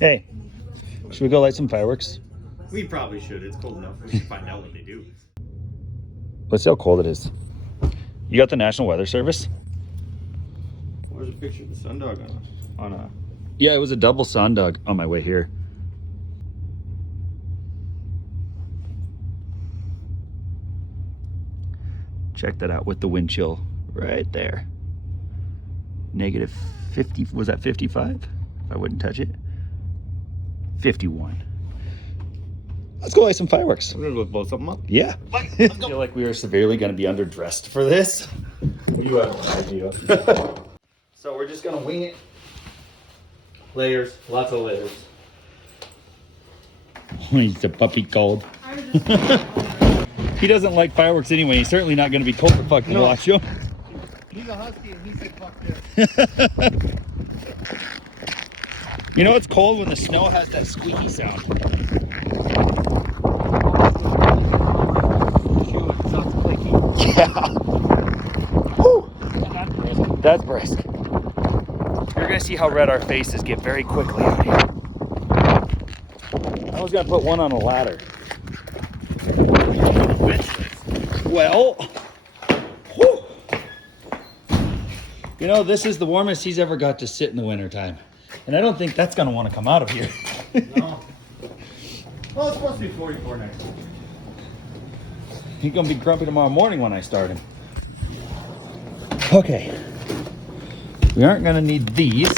Hey, should we go light some fireworks? We probably should. It's cold enough. We should find out what they do. Let's see how cold it is. You got the National Weather Service? Where's a picture of the sundog on a... Yeah, it was a double sundog on my way here. Check that out with the wind chill right there. Negative 50, was that 55? If I wouldn't touch it. 51. Let's go light some fireworks. I'm gonna go blow something up. Yeah. I feel like we are severely going to be underdressed for this. You have no idea. So we're just going to wing it. Layers, lots of layers. He's a puppy cold. He doesn't like fireworks anyway. He's certainly not going to be cold to fucking watch him. He's a husky and he said fuck this. You know it's cold when the snow has that squeaky sound. Yeah. Whew. That's brisk. You're gonna see how red our faces get very quickly out here. I was gonna put one on a ladder. Well, whew. You know, this is the warmest he's ever got to sit in the wintertime. And I don't think that's gonna want to come out of here. No. Well, it's supposed to be 44 next week. He's gonna be grumpy tomorrow morning when I start him. Okay. We aren't gonna need these.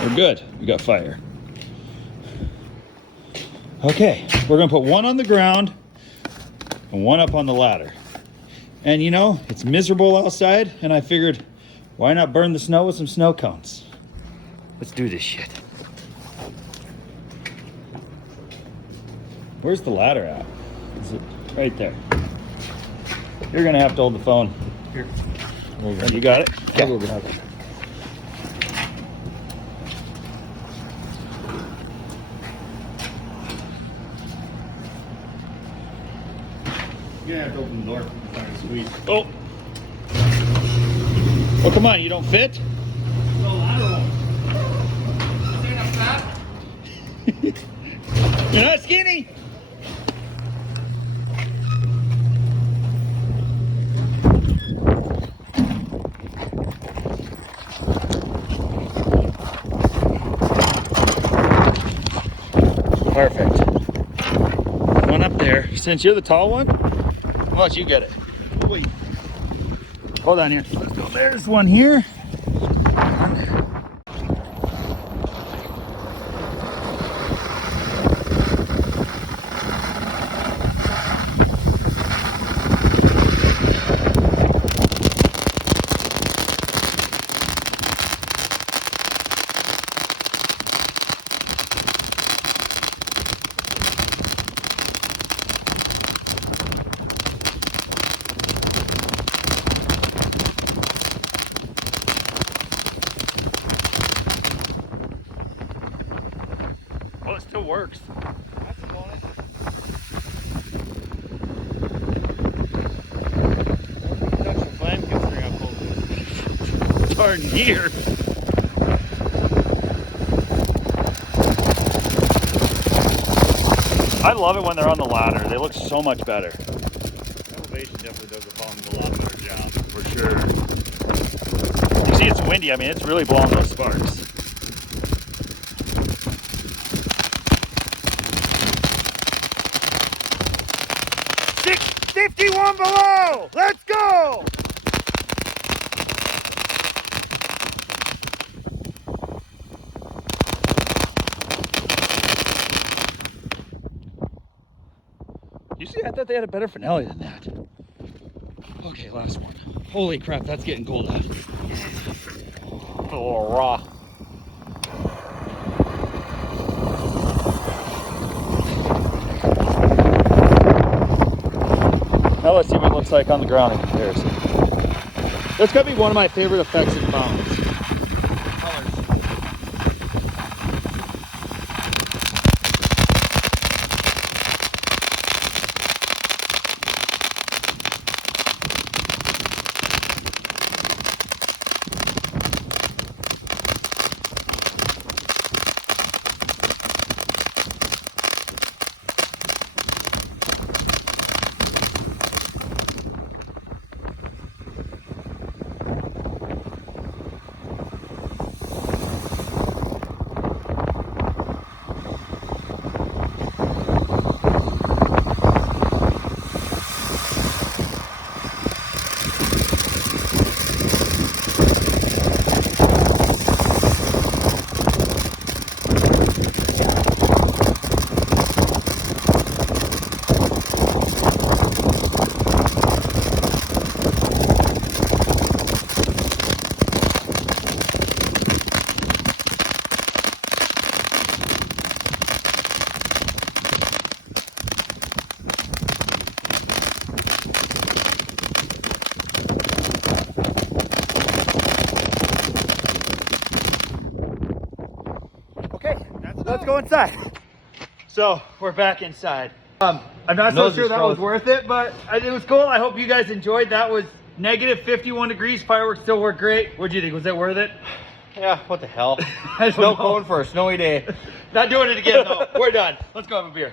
We're good. We got fire. Okay, we're gonna put one on the ground and one up on the ladder. And you know, it's miserable outside, and I figured, why not burn the snow with some snow cones? Let's do this shit. Where's the ladder at? Is it right there? You're gonna have to hold the phone. Here. You got it? Yeah. Okay. You're gonna have to open the door. I'm trying to squeeze. Oh. Oh, come on, you don't fit? No lateral. Is enough fat? You're not skinny. Perfect. One up there. Since you're the tall one, I'll let you get it. Wait. Hold on here. Let's go. There's one here. Well, it still works. That's a bonus. Production flame can bring up cold. Darn near. I love it when they're on the ladder. They look so much better. Elevation definitely does a lot better job. For sure. You see it's windy. I mean, it's really blowing those sparks. $6.51 below. Let's go. You see, I thought they had a better finale than that. Okay, last one. Holy crap, that's getting cold out. A little raw. Now let's see what it looks like on the ground in comparison. That's gotta be one of my favorite effects in fountains. let's go inside. So we're back inside. I'm not so Nose sure is that was frozen. worth it, but it was cool. I hope you guys enjoyed. That was negative 51 degrees. Fireworks still work great. What'd you think? Was that worth it? Yeah, what the hell? I don't Snow know. cone for a snowy day. Not doing it again though. We're done. Let's go have a beer.